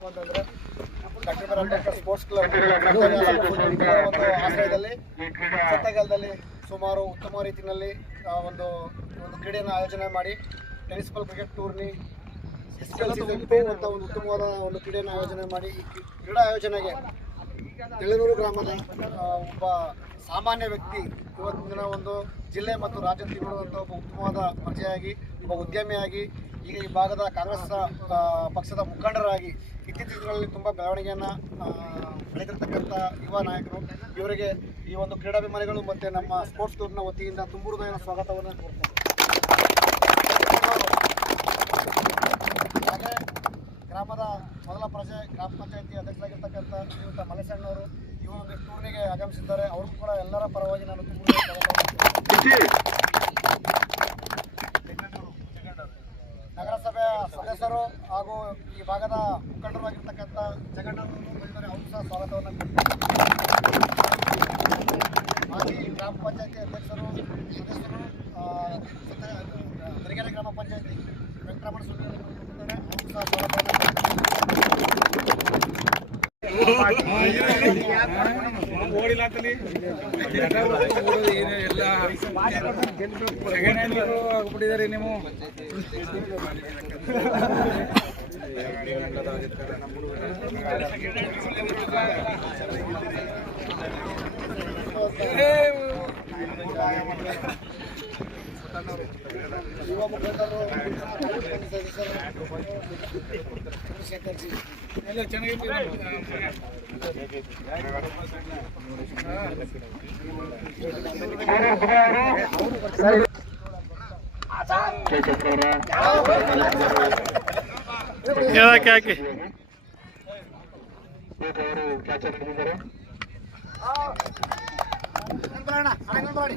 ಅಂತಂದ್ರೆ doctor B R Ambedkar sports club ಆಶ್ರಯದಲ್ಲಿ ಸತ್ತಗಾಲದಲ್ಲಿ ಸುಮಾರು ಉತ್ತಮ ರೀತಿಯಲ್ಲಿ ಒಂದು ಕ್ರೀಡೆಯನ್ನು ಆಯೋಜನೆ ಮಾಡಿ ಮುನಿಸಿಪಲ್ ಕ್ರಿಕೆಟ್ ಟೂರ್ನಿ ಅಂತ ಒಂದು ಉತ್ತಮವಾದ ಒಂದು ಕ್ರೀಡೆಯನ್ನು ಆಯೋಜನೆ ಮಾಡಿ ಈ ಕ್ರೀಡಾ ಆಯೋಜನೆಗೆ ತೆಳನೂರು ಗ್ರಾಮದ ಒಬ್ಬ ಸಾಮಾನ್ಯ ವ್ಯಕ್ತಿ ಇವತ್ತಿನ ಒಂದು ಜಿಲ್ಲೆ ಮತ್ತು ರಾಜ್ಯ ತಿರುಗುವಂಥ ಒಬ್ಬ ಉತ್ತಮವಾದ ಪ್ರಜೆಯಾಗಿ ಒಬ್ಬ ಉದ್ಯಮಿಯಾಗಿ ಈಗ ಈ ಭಾಗದ ಕಾಂಗ್ರೆಸ್ ಪಕ್ಷದ ಮುಖಂಡರಾಗಿ ಇತ್ತೀಚಿನ ದಿನಗಳಲ್ಲಿ ತುಂಬ ಬೆಳವಣಿಗೆಯನ್ನು ಪಡೆದಿರ್ತಕ್ಕಂಥ ಯುವ ನಾಯಕರು. ಇವರಿಗೆ ಈ ಒಂದು ಕ್ರೀಡಾಭಿಮಾನಿಗಳು ಮತ್ತು ನಮ್ಮ ಸ್ಪೋರ್ಟ್ಸ್ ಟೂರ್ನ ವತಿಯಿಂದ ತುಂಬ ಹೃದಯದ ಸ್ವಾಗತವನ್ನು ಕೋರ್ತಾರೆ. ಹಾಗೆ ಗ್ರಾಮದ ಮೊದಲ ಪ್ರಜೆ ಗ್ರಾಮ ಪಂಚಾಯತಿ ಅಧ್ಯಕ್ಷರಾಗಿರ್ತಕ್ಕಂಥ ಶ್ರೀಯುತ ಮಲೇಶಣ್ಣವರು ಈ ಒಂದು ಟೂರ್ನಿಗೆ ಆಗಮಿಸಿದ್ದಾರೆ. ಅವ್ರಿಗೂ ಕೂಡ ಎಲ್ಲರ ಪರವಾಗಿ ನಾನು ತುಂಬ ನಗರಸಭೆಯ ಸದಸ್ಯರು ಹಾಗೂ ಈ ಭಾಗದ ಮುಖಂಡರಾಗಿರ್ತಕ್ಕಂಥ ಜಗಣ್ಣವರು ಬಂದಿದ್ದಾರೆ. ಅವರು ಸಹ ಸ್ವಾಗತವನ್ನು ಹಾಗೆ ಗ್ರಾಮ ಪಂಚಾಯತಿ ಅಧ್ಯಕ್ಷರು ಸದಸ್ಯರು ತರೀಕೆರೆ ಗ್ರಾಮ ಪಂಚಾಯತಿ ವೆಂಕಟರಮಣ ಸ್ವಾಮಿ ಬಂದಿದ್ದಾರೆ. ಅವರು ಸಹ ಸ್ವಾಗತವನ್ನು ಆಗ್ಬಿಟ್ಟಿದ್ದಾರೆ ನೀವು. ಯುವ ಮುಖಂಡರು ಎಲ್ಲ ಚೆನ್ನಾಗಿ ಯಾಕೆ ಮಾಡಿ